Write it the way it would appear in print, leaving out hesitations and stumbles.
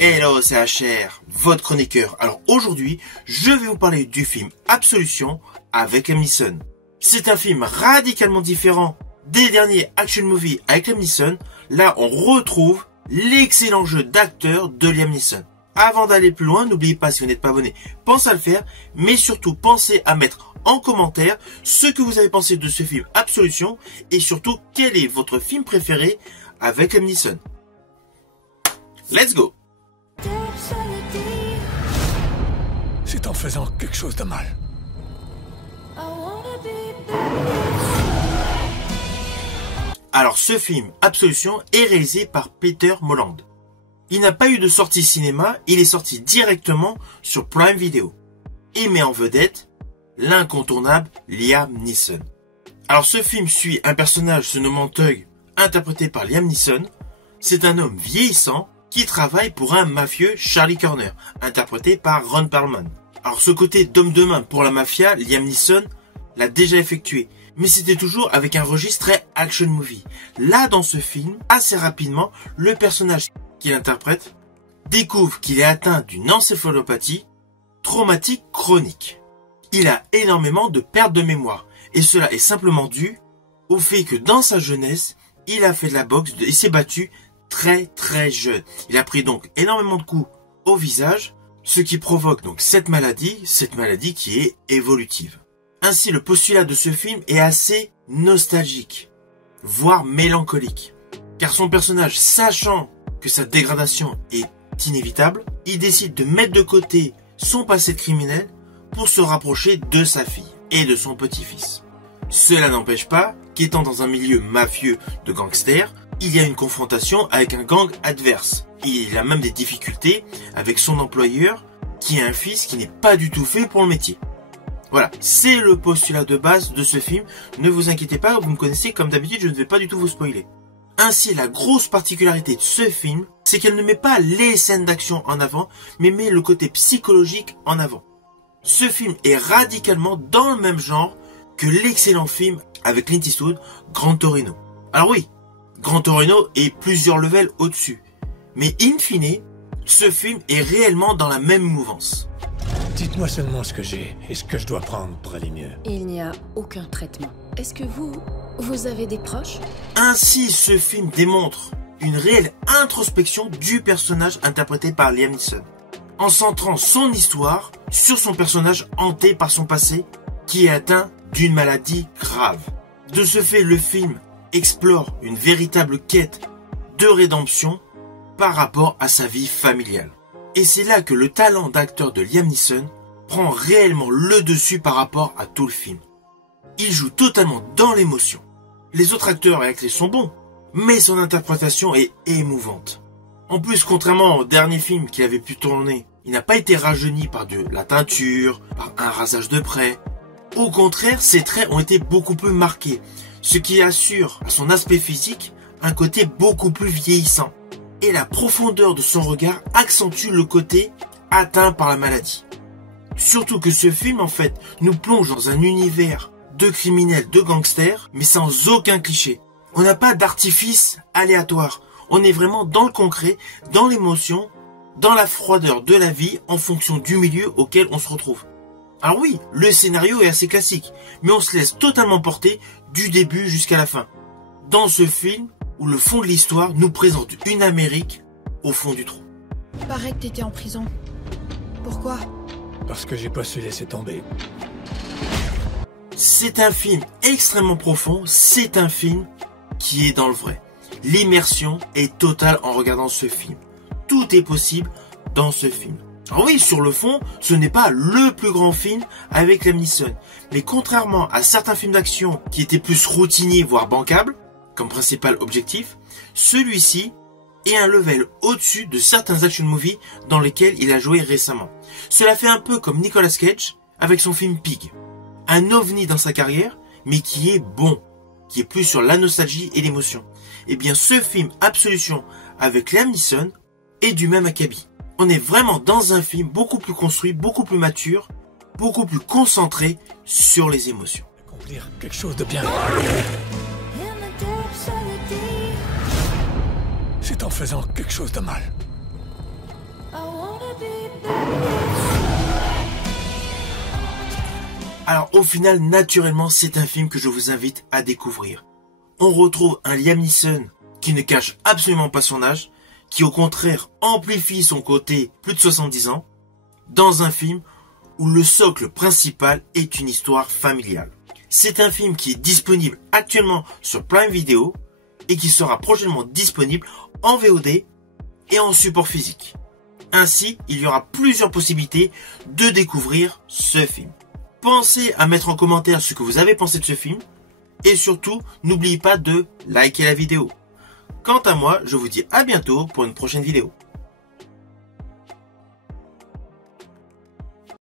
Hello, c'est HR, votre chroniqueur. Alors aujourd'hui, je vais vous parler du film Absolution avec Liam Neeson. C'est un film radicalement différent des derniers action movies avec Liam Neeson. Là, on retrouve l'excellent jeu d'acteur de Liam Neeson. Avant d'aller plus loin, n'oubliez pas, si vous n'êtes pas abonné, pensez à le faire, mais surtout pensez à mettre en commentaire ce que vous avez pensé de ce film Absolution et surtout quel est votre film préféré avec Liam Neeson. Let's go! C'est en faisant quelque chose de mal. Alors ce film Absolution est réalisé par Peter Molland. Il n'a pas eu de sortie cinéma, il est sorti directement sur Prime Video. Et met en vedette l'incontournable Liam Neeson. Alors ce film suit un personnage se nommant Thug, interprété par Liam Neeson. C'est un homme vieillissant qui travaille pour un mafieux, Charlie Corner, interprété par Ron Perlman. Alors ce côté d'homme de main pour la mafia, Liam Neeson l'a déjà effectué, mais c'était toujours avec un registre très action movie. Là, dans ce film, assez rapidement, le personnage qu'il interprète découvre qu'il est atteint d'une encéphalopathie traumatique chronique. Il a énormément de pertes de mémoire, et cela est simplement dû au fait que dans sa jeunesse, il a fait de la boxe et s'est battu très jeune. Il a pris donc énormément de coups au visage, ce qui provoque donc cette maladie qui est évolutive. Ainsi, le postulat de ce film est assez nostalgique, voire mélancolique. Car son personnage, sachant que sa dégradation est inévitable, il décide de mettre de côté son passé de criminel pour se rapprocher de sa fille et de son petit-fils. Cela n'empêche pas qu'étant dans un milieu mafieux de gangsters, il y a une confrontation avec un gang adverse. Il a même des difficultés avec son employeur qui a un fils qui n'est pas du tout fait pour le métier. Voilà, c'est le postulat de base de ce film. Ne vous inquiétez pas, vous me connaissez, comme d'habitude, je ne vais pas du tout vous spoiler. Ainsi, la grosse particularité de ce film, c'est qu'elle ne met pas les scènes d'action en avant, mais met le côté psychologique en avant. Ce film est radicalement dans le même genre que l'excellent film avec Clint Eastwood, Gran Torino. Alors oui, Gran Torino est plusieurs levels au-dessus. Mais in fine, ce film est réellement dans la même mouvance. Dites-moi seulement ce que j'ai et ce que je dois prendre pour aller mieux. Il n'y a aucun traitement. Est-ce que vous avez des proches? Ainsi, ce film démontre une réelle introspection du personnage interprété par Liam Neeson, en centrant son histoire sur son personnage hanté par son passé, qui est atteint d'une maladie grave. De ce fait, le film explore une véritable quête de rédemption par rapport à sa vie familiale. Et c'est là que le talent d'acteur de Liam Neeson prend réellement le dessus par rapport à tout le film. Il joue totalement dans l'émotion. Les autres acteurs et actrices sont bons, mais son interprétation est émouvante. En plus, contrairement au dernier film qu'il avait pu tourner, il n'a pas été rajeuni par de la teinture, par un rasage de près. Au contraire, ses traits ont été beaucoup plus marqués, ce qui assure à son aspect physique un côté beaucoup plus vieillissant. Et la profondeur de son regard accentue le côté atteint par la maladie. Surtout que ce film, en fait, nous plonge dans un univers de criminels, de gangsters, mais sans aucun cliché. On n'a pas d'artifice aléatoire. On est vraiment dans le concret, dans l'émotion, dans la froideur de la vie en fonction du milieu auquel on se retrouve. Alors oui, le scénario est assez classique, mais on se laisse totalement porter du début jusqu'à la fin. Dans ce film, où le fond de l'histoire nous présente une Amérique au fond du trou. Paraît que t'étais en prison. Pourquoi? Parce que j'ai pas su laisser tomber. C'est un film extrêmement profond, c'est un film qui est dans le vrai. L'immersion est totale en regardant ce film. Tout est possible dans ce film. Alors oui, sur le fond, ce n'est pas le plus grand film avec Liam Neeson. Mais contrairement à certains films d'action qui étaient plus routiniers, voire bancables, comme principal objectif, celui-ci est un level au-dessus de certains action movies dans lesquels il a joué récemment. Cela fait un peu comme Nicolas Cage avec son film Pig. Un ovni dans sa carrière, mais qui est bon, qui est plus sur la nostalgie et l'émotion. Et bien ce film Absolution avec Liam Neeson est du même acabit. On est vraiment dans un film beaucoup plus construit, beaucoup plus mature, beaucoup plus concentré sur les émotions. Accomplir quelque chose de bien. C'est en faisant quelque chose de mal. Alors au final, naturellement, c'est un film que je vous invite à découvrir. On retrouve un Liam Neeson qui ne cache absolument pas son âge, qui au contraire amplifie son côté plus de 70 ans, dans un film où le socle principal est une histoire familiale. C'est un film qui est disponible actuellement sur Prime Video et qui sera prochainement disponible en VOD et en support physique. Ainsi, il y aura plusieurs possibilités de découvrir ce film. Pensez à mettre en commentaire ce que vous avez pensé de ce film et surtout, n'oubliez pas de liker la vidéo. Quant à moi, je vous dis à bientôt pour une prochaine vidéo.